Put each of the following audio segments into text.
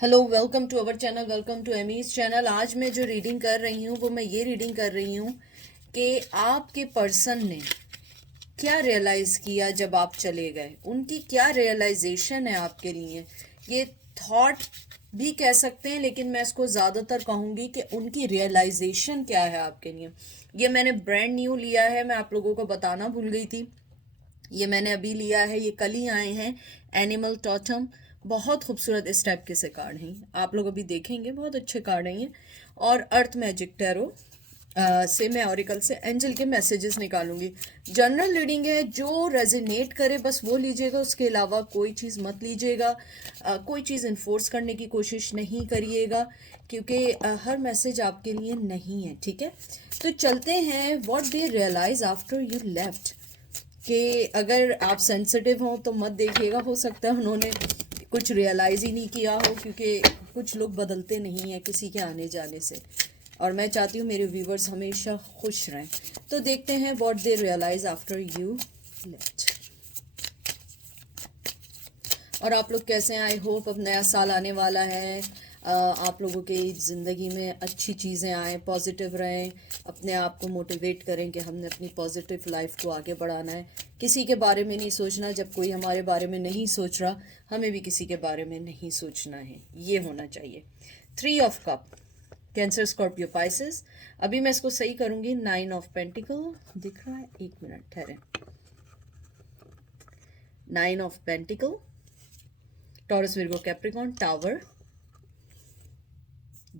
Hello, welcome to our channel, welcome to Amy's channel. आज मैं जो रीडिंग कर रही हूँ वो मैं ये रीडिंग कर रही हूँ कि आपके पर्सन ने क्या रियलाइज़ किया जब आप चले गए। उनकी क्या रियलाइजेशन है आपके लिए। ये थॉट भी कह सकते हैं, लेकिन मैं इसको ज़्यादातर कहूँगी कि उनकी रियलाइजेशन क्या है आपके लिए। ये मैंने ब्रांड न्यू लिया है, मैं आप लोगों को बताना भूल गई थी। ये मैंने अभी लिया है, ये कल ही आए हैं। एनिमल टॉटम, बहुत खूबसूरत इस टाइप के से कार्ड हैं, आप लोग अभी देखेंगे, बहुत अच्छे कार्ड हैं ये। और अर्थ मैजिक टैरो से मैं ऑरिकल से एंजल के मैसेजेस निकालूंगी। जनरल रीडिंग है, जो रेजिनेट करे बस वो लीजिएगा, उसके अलावा कोई चीज़ मत लीजिएगा। कोई चीज़ इन्फोर्स करने की कोशिश नहीं करिएगा, क्योंकि हर मैसेज आपके लिए नहीं है, ठीक है। तो चलते हैं, what they realize after you left. कि अगर आप सेंसिटिव हो तो मत देखिएगा, हो सकता है उन्होंने कुछ रियलाइज़ ही नहीं किया हो, क्योंकि कुछ लोग बदलते नहीं हैं किसी के आने जाने से। और मैं चाहती हूँ मेरे व्यूवर्स हमेशा खुश रहें। तो देखते हैं what they realize after you left. और आप लोग कैसे हैं? आई होप अब नया साल आने वाला है, आप लोगों की ज़िंदगी में अच्छी चीज़ें आएँ, पॉजिटिव रहें, अपने आप को मोटिवेट करें कि हमने अपनी पॉजिटिव लाइफ को आगे बढ़ाना है। किसी के बारे में नहीं सोचना, जब कोई हमारे बारे में नहीं सोच रहा हमें भी किसी के बारे में नहीं सोचना है, ये होना चाहिए। 3 of cup, cancer, Scorpio, Pisces. अभी मैं इसको सही करूँगी। 9 ऑफ पेंटिकल दिख रहा है, 1 मिनट ठहरें। 9 of pentacle, taurus, Virgo, Capricorn, tower,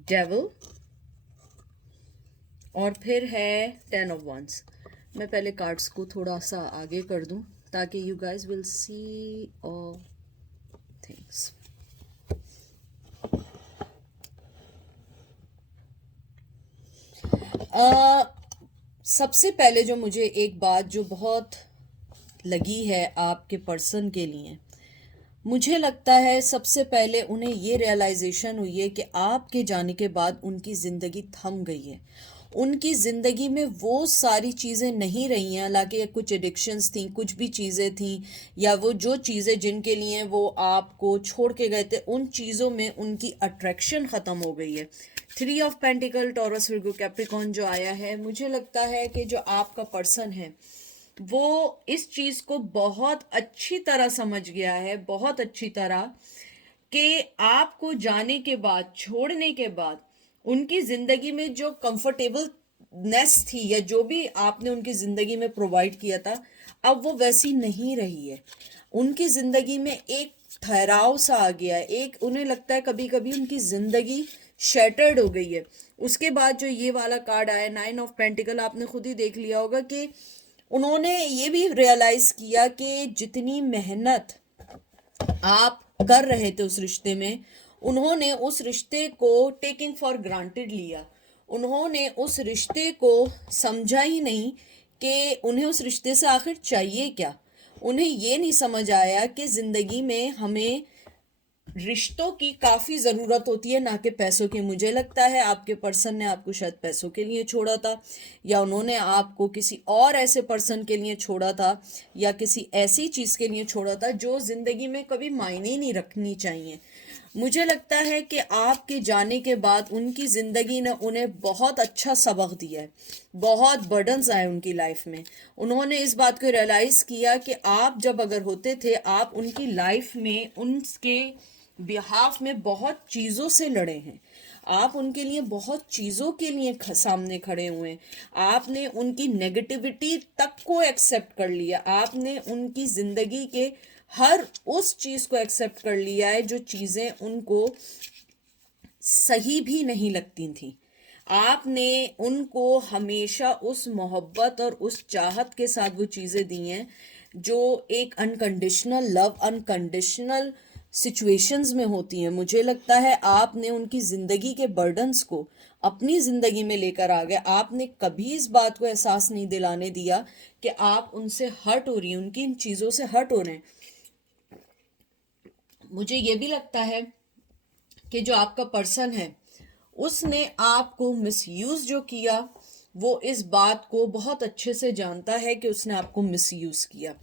devil, और फिर है 10 ऑफ वंस। मैं पहले कार्ड्स को थोड़ा सा आगे कर दूं ताकि you guys will see all things. सबसे पहले जो मुझे एक बात जो बहुत लगी है आपके पर्सन के लिए, मुझे लगता है सबसे पहले उन्हें ये रियलाइजेशन हुई है कि आपके जाने के बाद उनकी ज़िंदगी थम गई है। उनकी ज़िंदगी में वो सारी चीज़ें नहीं रही हैं, हालांकि कुछ एडिक्शंस थी, कुछ भी चीज़ें थी, या वो जो चीज़ें जिनके लिए वो आपको छोड़ के गए थे, उन चीज़ों में उनकी अट्रैक्शन ख़त्म हो गई है। 3 of pentacle, taurus, Virgo, Capricorn जो आया है, मुझे लगता है कि जो आपका पर्सन है वो इस चीज को बहुत अच्छी तरह समझ गया है, बहुत अच्छी तरह, कि आपको जाने के बाद, छोड़ने के बाद उनकी जिंदगी में जो कंफर्टेबलनेस थी या जो भी आपने उनकी जिंदगी में प्रोवाइड किया था, अब वो वैसी नहीं रही है। उनकी जिंदगी में एक ठहराव सा आ गया है, एक उन्हें लगता है कभी कभी उनकी जिंदगी शैटर्ड हो गई है। उसके बाद जो ये वाला कार्ड आया 9 ऑफ पेंटिकल, आपने खुद ही देख लिया होगा कि उन्होंने ये भी रियलाइज किया कि जितनी मेहनत आप कर रहे थे उस रिश्ते में, उन्होंने उस रिश्ते को टेकिंग फॉर ग्रांटेड लिया। उन्होंने उस रिश्ते को समझा ही नहीं कि उन्हें उस रिश्ते से आखिर चाहिए क्या। उन्हें ये नहीं समझ आया कि जिंदगी में हमें रिश्तों की काफी जरूरत होती है, ना कि पैसों की। मुझे लगता है आपके पर्सन ने आपको शायद पैसों के लिए छोड़ा था, या उन्होंने आपको किसी और ऐसे पर्सन के लिए छोड़ा था, या किसी ऐसी चीज के लिए छोड़ा था जो जिंदगी में कभी मायने नहीं रखनी चाहिए। मुझे लगता है कि आपके जाने के बाद उनकी जिंदगी ने उन्हें बहुत अच्छा सबक दिया है, बहुत बर्डन्स आए उनकी लाइफ में। उन्होंने इस बात को रियलाइज किया कि आप जब अगर होते थे, आप उनकी लाइफ में उनके बिहाफ में बहुत चीज़ों से लड़े हैं, आप उनके लिए बहुत चीज़ों के लिए सामने खड़े हुए हैं। आपने उनकी नेगेटिविटी तक को एक्सेप्ट कर लिया, आपने उनकी ज़िंदगी के हर उस चीज़ को एक्सेप्ट कर लिया है जो चीज़ें उनको सही भी नहीं लगती थी। आपने उनको हमेशा उस मोहब्बत और उस चाहत के साथ वो चीज़ें दी हैं जो एक अनकंडीशनल लव, अनकंडीशनल सिचुएशंस में होती हैं। मुझे लगता है आपने उनकी ज़िंदगी के बर्डन्स को अपनी ज़िंदगी में लेकर आ गए। आपने कभी इस बात को एहसास नहीं दिलाने दिया कि आप उनसे हर्ट हो रही हैं, उनकी इन चीज़ों से हर्ट हो रहे हैं। मुझे ये भी लगता है कि जो आपका पर्सन है उसने आपको मिसयूज जो किया, वो इस बात को बहुत अच्छे से जानता है कि उसने आपको मिसयूज किया।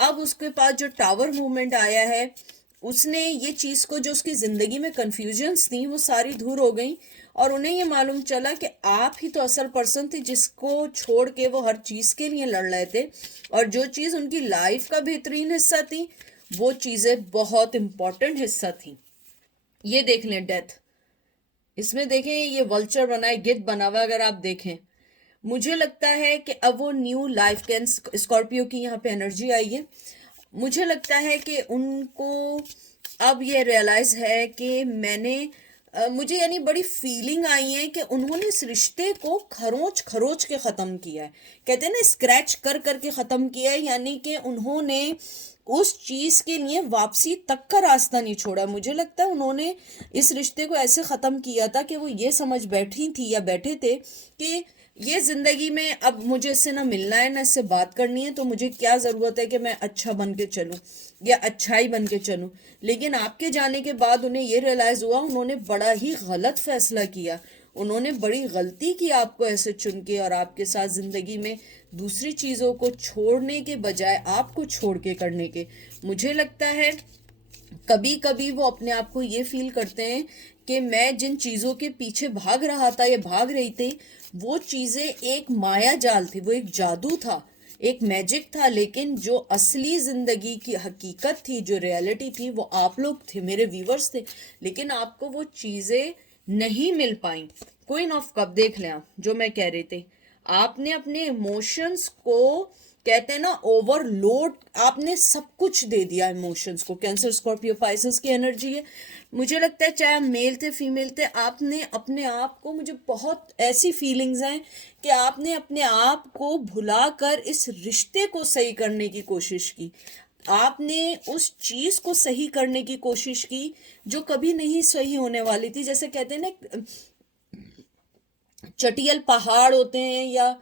अब उसके पास जो टावर मूवमेंट आया है, उसने ये चीज को, जो उसकी जिंदगी में कंफ्यूजन्स थी, वो सारी दूर हो गई और उन्हें ये मालूम चला कि आप ही तो असल पर्सन थे जिसको छोड़ के वो हर चीज के लिए लड़ रहे थे, और जो चीज उनकी लाइफ का बेहतरीन हिस्सा थी वो चीजें बहुत इंपॉर्टेंट हिस्सा थी। ये देख लें डेथ, इसमें देखें ये वल्चर बना है, गिद्ध बना हुआ, अगर आप देखें मुझे लगता है कि अब वो न्यू लाइफ कैन, स्कॉर्पियो की यहाँ पे एनर्जी आई है। मुझे लगता है कि उनको अब ये रियलाइज है कि मुझे यानी बड़ी फीलिंग आई है कि उन्होंने इस रिश्ते को खरोच खरोच के ख़त्म किया है, कहते हैं ना स्क्रैच कर करके ख़त्म किया है, यानी कि उन्होंने उस चीज़ के लिए वापसी तक का रास्ता नहीं छोड़ा। मुझे लगता है उन्होंने इस रिश्ते को ऐसे ख़त्म किया था कि वो ये समझ बैठी थी या बैठे थे कि ये जिंदगी में अब मुझे इससे ना मिलना है ना इससे बात करनी है, तो मुझे क्या ज़रूरत है कि मैं अच्छा बन के चलूँ या अच्छाई बन के चलूँ। लेकिन आपके जाने के बाद उन्हें ये रियलाइज़ हुआ उन्होंने बड़ा ही गलत फैसला किया, उन्होंने बड़ी गलती की आपको ऐसे चुन के, और आपके साथ ज़िंदगी में दूसरी चीज़ों को छोड़ने के बजाय आपको छोड़ के करने के। मुझे लगता है कभी कभी वो अपने आप को ये फील करते हैं कि मैं जिन चीज़ों के पीछे भाग रहा था या भाग रही थी वो चीज़ें एक माया जाल थी, वो एक जादू था, एक मैजिक था, लेकिन जो असली जिंदगी की हकीकत थी, जो रियलिटी थी, वो आप लोग थे, मेरे व्यूवर्स थे, लेकिन आपको वो चीज़ें नहीं मिल पाई। क्वीन ऑफ कप देख लें आप, जो मैं कह रही थी, आपने अपने इमोशंस को, कहते हैं ना ओवरलोड, आपने सब कुछ दे दिया इमोशंस को। कैंसर स्कॉर्पियो पाइसेस की एनर्जी है। मुझे लगता है चाहे आप मेल थे फीमेल थे, आपने अपने आप को, मुझे बहुत ऐसी फीलिंग्स हैं कि आपने अपने आप को भुलाकर इस रिश्ते को सही करने की कोशिश की, आपने उस चीज को सही करने की कोशिश की जो कभी नहीं सही होने वाली थी। जैसे कहते हैं ना चटियल पहाड़ होते हैं या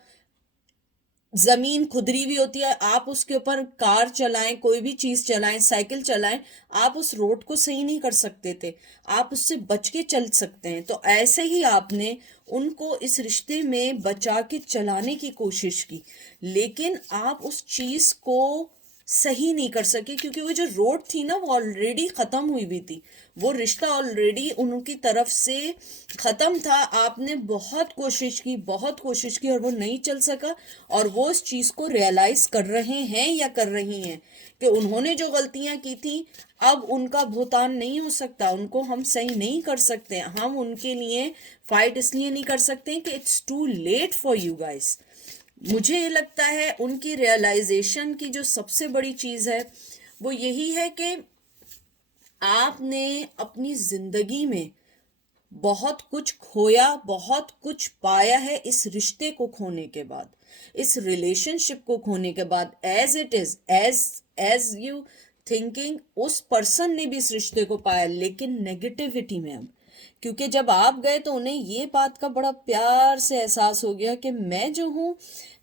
जमीन खुदरी हुई होती है, आप उसके ऊपर कार चलाएं, कोई भी चीज चलाएं, साइकिल चलाएं, आप उस रोड को सही नहीं कर सकते थे, आप उससे बच के चल सकते हैं। तो ऐसे ही आपने उनको इस रिश्ते में बचा के चलाने की कोशिश की, लेकिन आप उस चीज को सही नहीं कर सके क्योंकि वो जो रोड थी ना वो ऑलरेडी खत्म हुई भी थी, वो रिश्ता ऑलरेडी उनकी तरफ से खत्म था। आपने बहुत कोशिश की, बहुत कोशिश की, और वो नहीं चल सका, और वो इस चीज को रियलाइज कर रहे हैं या कर रही हैं कि उन्होंने जो गलतियां की थी अब उनका भुगतान नहीं हो सकता, उनको हम सही नहीं कर सकते, हम उनके लिए फाइट इसलिए नहीं कर सकते कि it's too late for you guys. मुझे ये लगता है उनकी रियलाइजेशन की जो सबसे बड़ी चीज है वो यही है कि आपने अपनी जिंदगी में बहुत कुछ खोया, बहुत कुछ पाया है इस रिश्ते को खोने के बाद, इस रिलेशनशिप को खोने के बाद। As it is, as you thinking, उस पर्सन ने भी इस रिश्ते को पाया, लेकिन नेगेटिविटी में। अब क्योंकि जब आप गए तो उन्हें ये बात का बड़ा प्यार से एहसास हो गया कि मैं जो हूँ,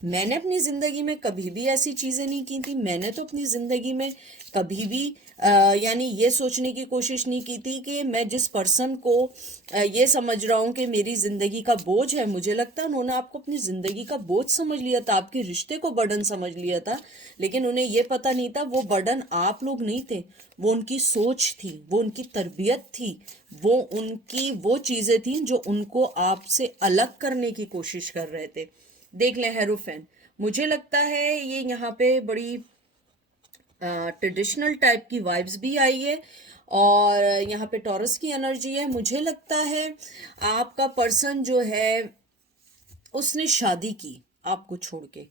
मैंने अपनी ज़िंदगी में कभी भी ऐसी चीज़ें नहीं की थी, मैंने तो अपनी ज़िंदगी में कभी भी यानी ये सोचने की कोशिश नहीं की थी कि मैं जिस पर्सन को ये समझ रहा हूँ कि मेरी ज़िंदगी का बोझ है। मुझे लगता है उन्होंने आपको अपनी ज़िंदगी का बोझ समझ लिया था, आपके रिश्ते को बर्डन समझ लिया था, लेकिन उन्हें ये पता नहीं था वो बर्डन आप लोग नहीं थे, वो उनकी सोच थी, वो उनकी तरबियत थी, वो उनकी वो चीज़ें थी जो उनको आपसे अलग करने की कोशिश कर रहे थे। देख लें हेरोफेन, मुझे लगता है ये यहाँ पे बड़ी ट्रेडिशनल टाइप की वाइब्स भी आई है, और यहाँ पे टॉरस की एनर्जी है। मुझे लगता है आपका पर्सन जो है उसने शादी की आपको छोड़ के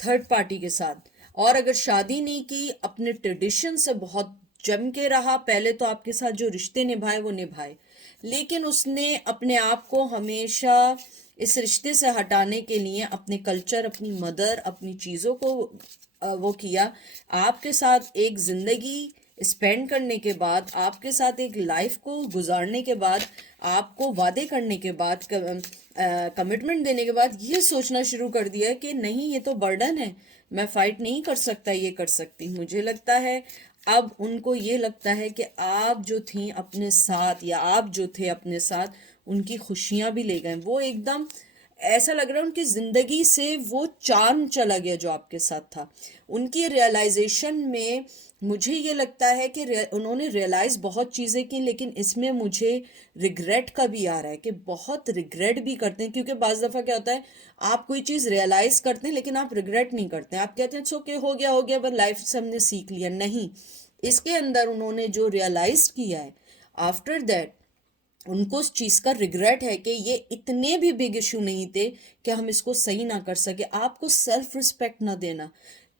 थर्ड पार्टी के साथ, और अगर शादी नहीं की अपने ट्रेडिशन से बहुत जम के रहा, पहले तो आपके साथ जो रिश्ते निभाए वो निभाए, लेकिन उसने अपने आप को हमेशा इस रिश्ते से हटाने के लिए अपने कल्चर, अपनी मदर, अपनी चीज़ों को वो किया। आपके साथ एक ज़िंदगी स्पेंड करने के बाद, आपके साथ एक लाइफ को गुजारने के बाद, आपको वादे करने के बाद, कमिटमेंट देने के बाद ये सोचना शुरू कर दिया कि नहीं ये तो बर्डन है, मैं फाइट नहीं कर सकता, ये कर सकती। मुझे लगता है अब उनको ये लगता है कि आप जो थी अपने साथ, या आप जो थे अपने साथ, उनकी खुशियां भी ले गए। वो एकदम ऐसा लग रहा है उनकी जिंदगी से वो चार्म चला गया जो आपके साथ था। उनकी रियलाइजेशन में मुझे ये लगता है कि उन्होंने रियलाइज बहुत चीज़ें की, लेकिन इसमें मुझे रिग्रेट का भी आ रहा है कि बहुत रिग्रेट भी करते हैं, क्योंकि बाज दफ़ा क्या होता है, आप कोई चीज़ रियलाइज करते हैं लेकिन आप रिग्रेट नहीं करते हैं, आप कहते हैं ओके हो गया बस लाइफ से हमने सीख लिया। नहीं, इसके अंदर उन्होंने जो रियलाइज किया है, आफ्टर दैट उनको उस चीज़ का रिग्रेट है कि ये इतने भी बिग इशू नहीं थे कि हम इसको सही ना कर सके। आपको सेल्फ रिस्पेक्ट ना देना,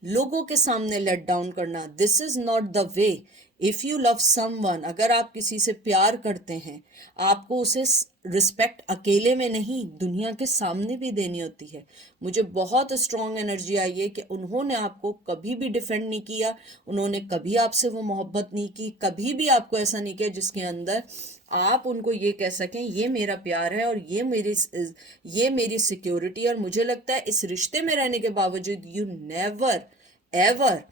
लोगों के सामने लेट डाउन करना, this is not the way. If you love someone, अगर आप किसी से प्यार करते हैं, आपको उसे रिस्पेक्ट अकेले में नहीं, दुनिया के सामने भी देनी होती है। मुझे बहुत स्ट्रॉन्ग एनर्जी आई है कि उन्होंने आपको कभी भी डिफेंड नहीं किया, उन्होंने कभी आपसे वो मोहब्बत नहीं की, कभी भी आपको ऐसा नहीं किया जिसके अंदर आप उनको ये कह सकें ये मेरा प्यार है और ये मेरी सिक्योरिटी। और मुझे लगता है इस रिश्ते में रहने के बावजूद you never ever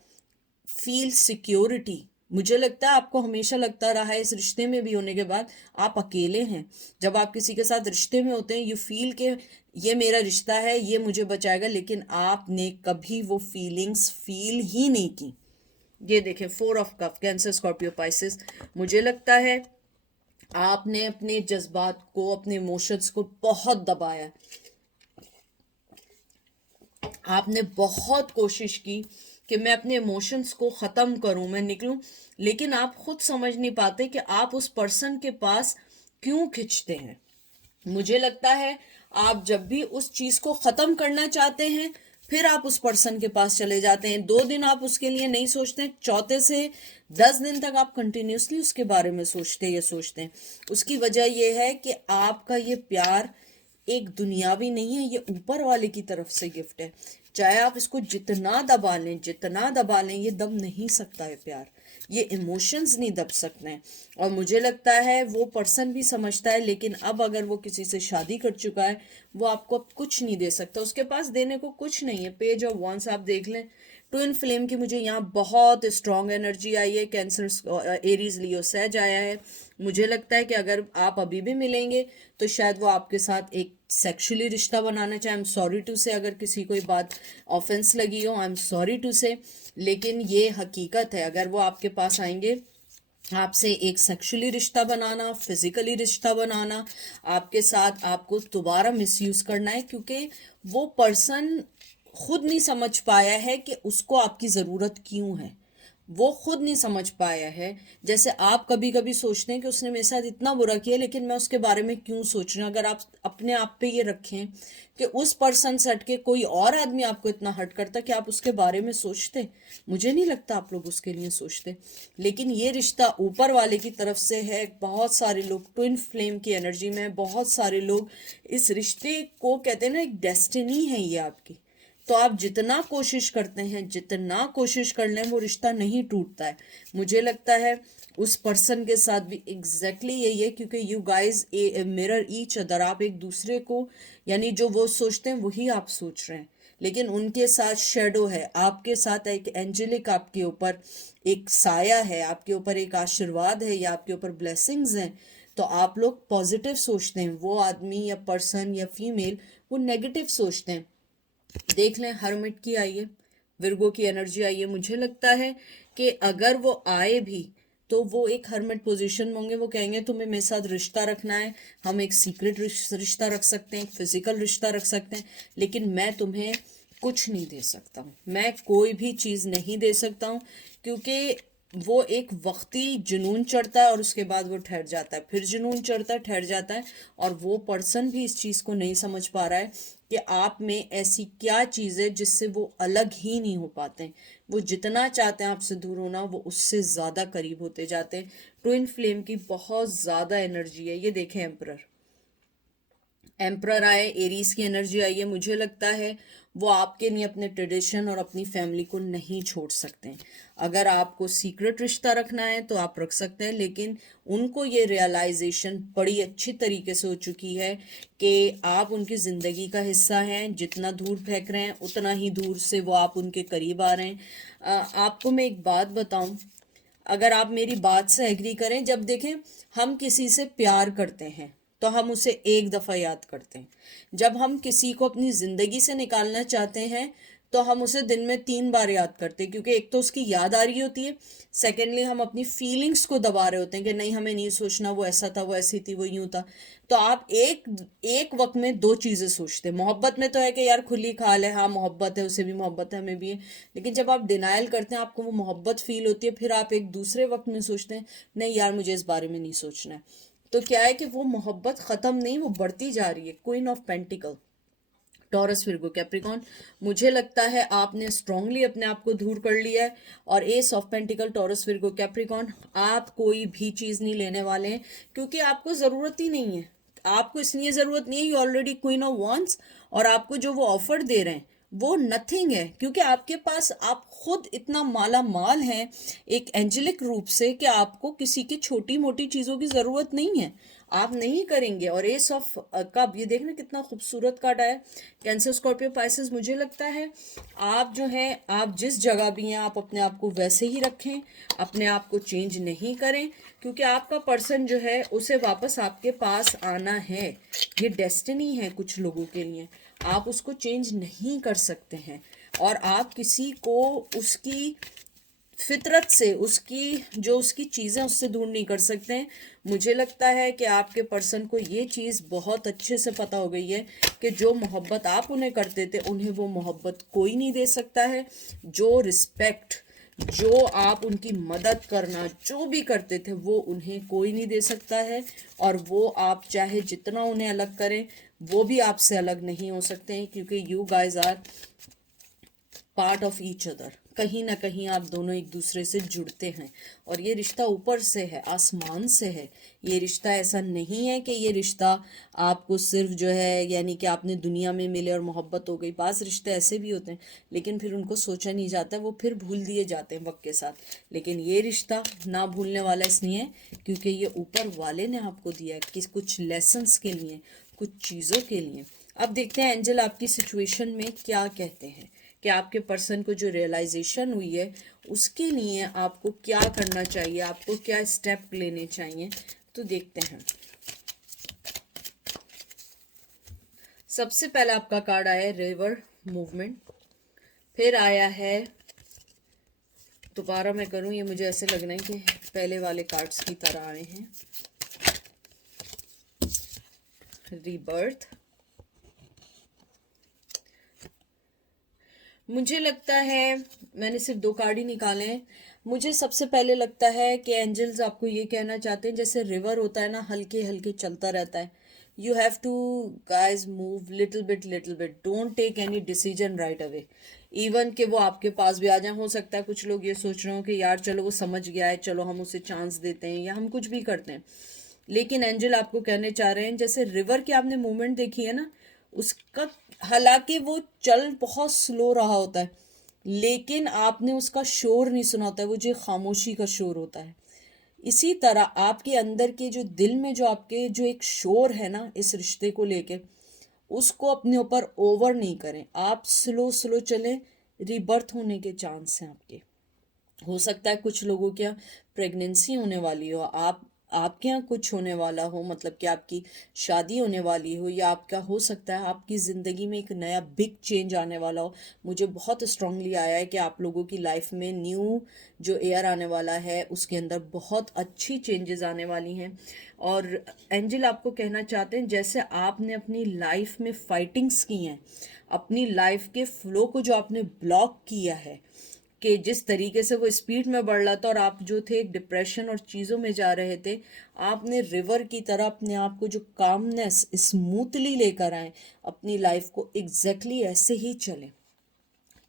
feel security. मुझे लगता है आपको हमेशा लगता रहा है इस रिश्ते में भी होने के बाद आप अकेले हैं। जब आप किसी के साथ रिश्ते में होते हैं यू फील के ये मेरा रिश्ता है, ये मुझे बचाएगा, लेकिन आपने कभी वो फीलिंग्स फील ही नहीं की। ये देखें, 4 of cup, cancer Scorpio Pisces. मुझे लगता है आपने अपने जज्बात को, अपने इमोशंस को बहुत दबाया, आपने बहुत कोशिश की कि मैं अपने इमोशंस को ख़त्म करूं, मैं निकलूं, लेकिन आप खुद समझ नहीं पाते कि आप उस पर्सन के पास क्यों खिंचते हैं। मुझे लगता है आप जब भी उस चीज़ को ख़त्म करना चाहते हैं फिर आप उस पर्सन के पास चले जाते हैं। 2 दिन आप उसके लिए नहीं सोचते, चौथे से 10 दिन तक आप कंटिन्यूसली उसके बारे में सोचते हैं। उसकी वजह यह है कि आपका ये प्यार एक दुनियावी नहीं है, ये ऊपर वाले की तरफ से गिफ्ट है। चाहे आप इसको जितना दबा लें ये दब नहीं सकता है प्यार, ये इमोशंस नहीं दब सकते हैं। और मुझे लगता है वो पर्सन भी समझता है, लेकिन अब अगर वो किसी से शादी कर चुका है वो आपको अब कुछ नहीं दे सकता, उसके पास देने को कुछ नहीं है। पेज ऑफ वॉन्ड्स आप देख लें, ट्विन फ्लेम की मुझे यहाँ बहुत स्ट्रॉन्ग एनर्जी आई है। कैंसर, एरीज, लियो, सैज आया है। मुझे लगता है कि अगर आप अभी भी मिलेंगे तो शायद वो आपके साथ एक सेक्सुअली रिश्ता बनाना चाहे। आई एम सॉरी टू से, अगर किसी को बात ऑफेंस लगी हो, आई एम सॉरी टू से, लेकिन ये हकीकत है। अगर वो आपके पास आएंगे आपसे एक सेक्सुअली रिश्ता बनाना, फिजिकली रिश्ता बनाना, आपके साथ आपको दोबारा मिसयूज करना है, क्योंकि वो पर्सन खुद नहीं समझ पाया है कि उसको आपकी ज़रूरत क्यों है। वो खुद नहीं समझ पाया है। जैसे आप कभी कभी सोचते हैं कि उसने मेरे साथ इतना बुरा किया लेकिन मैं उसके बारे में क्यों सोच रहा हूँ। अगर आप अपने आप पे ये रखें कि उस पर्सन से हट के कोई और आदमी आपको इतना हर्ट करता कि आप उसके बारे में सोचते, मुझे नहीं लगता आप लोग उसके लिए सोचते। लेकिन ये रिश्ता ऊपर वाले की तरफ से है। बहुत सारे लोग ट्विन फ्लेम की एनर्जी में, बहुत सारे लोग इस रिश्ते को कहते हैं ना एक डेस्टिनी है ये आपकी। तो आप जितना कोशिश करते हैं, जितना कोशिश कर लें, वो रिश्ता नहीं टूटता है। मुझे लगता है उस पर्सन के साथ भी एग्जैक्टली यही है, क्योंकि you guys mirror each other. आप एक दूसरे को, यानी जो वो सोचते हैं वही आप सोच रहे हैं, लेकिन उनके साथ शेडो है, आपके साथ एक एंजेलिक, आपके ऊपर एक साया है, आपके ऊपर एक आशीर्वाद है, या आपके ऊपर ब्लेसिंग्स हैं। तो आप लोग पॉजिटिव सोचते हैं, वो आदमी या पर्सन या फीमेल वो नेगेटिव सोचते हैं। देख लें, हर्मिट की आई है, विर्गो की एनर्जी आई है। मुझे लगता है कि अगर वो आए भी तो वो एक हर्मिट पोजीशन में होंगे। वो कहेंगे तुम्हें मेरे साथ रिश्ता रखना है, हम एक सीक्रेट रिश्ता रख सकते हैं, एक फिजिकल रिश्ता रख सकते हैं, लेकिन मैं तुम्हें कुछ नहीं दे सकता हूँ, मैं कोई भी चीज़ नहीं दे सकता हूँ। क्योंकि वो एक वक्ती जुनून चढ़ता है और उसके बाद वो ठहर जाता है, फिर जुनून चढ़ता है, ठहर जाता है। और वो पर्सन भी इस चीज़ को नहीं समझ पा रहा है कि आप में ऐसी क्या चीज़ है जिससे वो अलग ही नहीं हो पाते हैं। वो जितना चाहते हैं आपसे दूर होना, वो उससे ज़्यादा करीब होते जाते हैं। ट्विन फ्लेम की बहुत ज़्यादा एनर्जी है। ये देखें, एम्परर आए, एरीज की एनर्जी आई है। मुझे लगता है वो आपके लिए अपने ट्रेडिशन और अपनी फैमिली को नहीं छोड़ सकते हैं। अगर आपको सीक्रेट रिश्ता रखना है तो आप रख सकते हैं, लेकिन उनको ये रियलाइजेशन बड़ी अच्छी तरीके से हो चुकी है कि आप उनकी ज़िंदगी का हिस्सा हैं। जितना दूर फेंक रहे हैं उतना ही दूर से वो आप उनके करीब आ रहे हैं। आपको मैं एक बात बताऊं, अगर आप मेरी बात से एग्री करें, जब देखें हम किसी से प्यार करते हैं तो हम उसे एक दफ़ा याद करते हैं। जब हम किसी को अपनी ज़िंदगी से निकालना चाहते हैं तो हम उसे दिन में 3 बार याद करते हैं, क्योंकि एक तो उसकी याद आ रही होती है, सेकेंडली हम अपनी फीलिंग्स को दबा रहे होते हैं कि नहीं हमें नहीं सोचना, वो ऐसा था, वो ऐसी थी, वो यूं था। तो आप एक एक वक्त में दो चीजें सोचते हैं। मोहब्बत में तो है कि यार खुली खाल है, हाँ मोहब्बत है, उसे भी मोहब्बत है, हमें भी है। लेकिन जब आप डिनायल करते हैं, आपको वो मोहब्बत फील होती है, फिर आप एक दूसरे वक्त में सोचते हैं नहीं यार मुझे इस बारे में नहीं सोचना है। तो क्या है कि वो मोहब्बत खत्म नहीं, वो बढ़ती जा रही है। Queen of pentacle, taurus Virgo Capricorn, मुझे लगता है आपने स्ट्रांगली अपने आप को दूर कर लिया है। और S of pentacle, taurus Virgo Capricorn, आप कोई भी चीज़ नहीं लेने वाले हैं, क्योंकि आपको ज़रूरत ही नहीं है। आपको इसलिए ज़रूरत नहीं है, you already queen of wants, और आपको जो वो ऑफर दे रहे हैं वो नथिंग है, क्योंकि आपके पास आप खुद इतना माला माल हैं एक एंजेलिक रूप से कि आपको किसी की छोटी मोटी चीज़ों की ज़रूरत नहीं है, आप नहीं करेंगे। और एस ऑफ कप, ये देखना कितना खूबसूरत कार्ड आया। कैंसर, स्कॉर्पियो, पाइसेस, मुझे लगता है आप जो है, आप जिस जगह भी हैं आप अपने आप को वैसे ही रखें, अपने आप को चेंज नहीं करें, क्योंकि आपका पर्सन जो है उसे वापस आपके पास आना है। ये डेस्टिनी है कुछ लोगों के लिए, आप उसको चेंज नहीं कर सकते हैं। और आप किसी को उसकी फितरत से, उसकी जो उसकी चीज़ें उससे दूर नहीं कर सकते हैं। मुझे लगता है कि आपके पर्सन को ये चीज़ बहुत अच्छे से पता हो गई है कि जो मोहब्बत आप उन्हें करते थे उन्हें वो मोहब्बत कोई नहीं दे सकता है। जो रिस्पेक्ट, जो आप उनकी मदद करना जो भी करते थे वो उन्हें कोई नहीं दे सकता है। और वो आप चाहे जितना उन्हें अलग करें वो भी आपसे अलग नहीं हो सकते हैं, क्योंकि you guys are part of each other. कहीं ना कहीं आप दोनों एक दूसरे से जुड़ते हैं, और ये रिश्ता ऊपर से है, आसमान से है। ये रिश्ता ऐसा नहीं है कि ये रिश्ता आपको सिर्फ जो है यानी कि आपने दुनिया में मिले और मोहब्बत हो गई। बाज़ रिश्ते ऐसे भी होते हैं लेकिन फिर उनको सोचा नहीं जाता, वो फिर भूल दिए जाते हैं वक्त के साथ। लेकिन ये रिश्ता ना भूलने वाला इसलिए है क्योंकि ये ऊपर वाले ने आपको दिया है कि कुछ लेसन्स के लिए, कुछ चीज़ों के लिए। अब देखते हैं एंजल आपकी सिचुएशन में क्या कहते हैं कि आपके पर्सन को जो रियलाइजेशन हुई है उसके लिए आपको क्या करना चाहिए, आपको क्या स्टेप लेने चाहिए। तो देखते हैं। सबसे पहला आपका कार्ड आया है रिवर मूवमेंट, फिर आया है, दोबारा मैं करूं, ये मुझे ऐसे लग रहा है कि पहले वाले कार्ड्स की तरह आए हैं, रीबर्थ। मुझे लगता है मैंने सिर्फ 2 कार्ड ही निकाले हैं। मुझे सबसे पहले लगता है कि एंजल्स आपको ये कहना चाहते हैं जैसे रिवर होता है ना, हल्के हल्के चलता रहता है। You have to guys move little bit, don't take any decision right away. Even कि वो आपके पास भी आ जाए, हो सकता है कुछ लोग ये सोच रहे हो कि यार चलो वो समझ गया है, चलो हम उसे चांस देते हैं या हम कुछ भी करते हैं। लेकिन एंजल आपको कहने चाह रहे हैं जैसे रिवर की आपने मूवमेंट देखी है ना, उसका, हालांकि वो चल बहुत स्लो रहा होता है लेकिन आपने उसका शोर नहीं सुना होता है, वो जो खामोशी का शोर होता है। इसी तरह आपके अंदर के जो दिल में जो आपके जो एक शोर है ना इस रिश्ते को लेके, उसको अपने ऊपर ओवर नहीं करें, आप स्लो स्लो चलें। रिबर्थ होने के चांस हैं आपके। हो सकता है कुछ लोगों के यहाँ प्रेगनेंसी होने वाली हो, आपके यहाँ कुछ होने वाला हो, मतलब कि आपकी शादी होने वाली हो, या आपका हो सकता है आपकी ज़िंदगी में एक नया बिग चेंज आने वाला हो। मुझे बहुत स्ट्रांगली आया है कि आप लोगों की लाइफ में न्यू जो एयर आने वाला है उसके अंदर बहुत अच्छी चेंजेस आने वाली हैं। और एंजल आपको कहना चाहते हैं जैसे आपने अपनी लाइफ में फाइटिंग्स की हैं, अपनी लाइफ के फ्लो को जो आपने ब्लॉक किया है, कि जिस तरीके से वो स्पीड में बढ़ रहा था और आप जो थे एक डिप्रेशन और चीज़ों में जा रहे थे, आपने रिवर की तरह अपने आप को जो कामनेस स्मूथली लेकर आए, अपनी लाइफ को एग्जैक्टली ऐसे ही चले।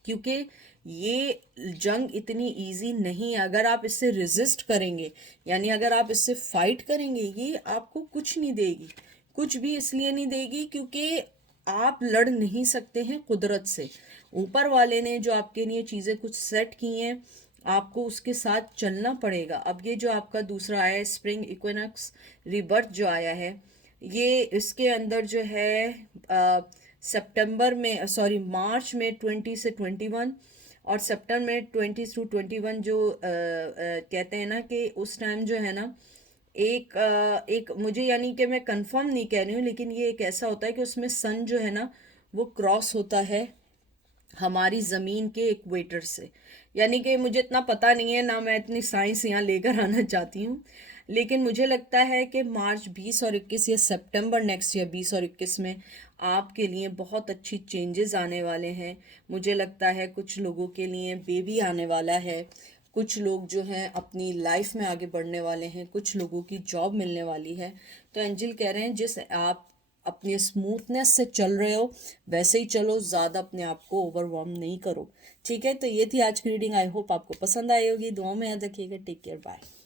क्योंकि ये जंग इतनी इजी नहीं है। अगर आप इससे रेजिस्ट करेंगे, यानी अगर आप इससे फाइट करेंगे, ये आपको कुछ नहीं देगी। कुछ भी इसलिए नहीं देगी क्योंकि आप लड़ नहीं सकते हैं कुदरत से। ऊपर वाले ने जो आपके लिए चीज़ें कुछ सेट की हैं, आपको उसके साथ चलना पड़ेगा। अब ये जो आपका दूसरा आया है स्प्रिंग इक्विनॉक्स रिबर्थ जो आया है, ये इसके अंदर जो है सितंबर में, सॉरी मार्च में 20 से 21 और सितंबर में 20 से 21 जो कहते हैं ना कि उस टाइम जो है ना एक मुझे, यानी कि मैं कंफर्म नहीं कह रही हूँ लेकिन ये एक ऐसा होता है कि उसमें सन जो है ना वो क्रॉस होता है हमारी ज़मीन के इक्वेटर से। यानी कि मुझे इतना पता नहीं है, ना मैं इतनी साइंस यहाँ लेकर आना चाहती हूँ, लेकिन मुझे लगता है कि मार्च 20 और 21 या सितंबर नेक्स्ट ईयर 20 और 21 में आपके लिए बहुत अच्छी चेंजेस आने वाले हैं। मुझे लगता है कुछ लोगों के लिए बेबी आने वाला है, कुछ लोग जो हैं अपनी लाइफ में आगे बढ़ने वाले हैं, कुछ लोगों की जॉब मिलने वाली है। तो एंजल कह रहे हैं जिस आप अपने स्मूथनेस से चल रहे हो वैसे ही चलो, ज़्यादा अपने आप को ओवरवॉर्म नहीं करो। ठीक है, तो ये थी आज की रीडिंग। आई होप आपको पसंद आई होगी। दुआओं में याद रखिएगा। Take care, bye.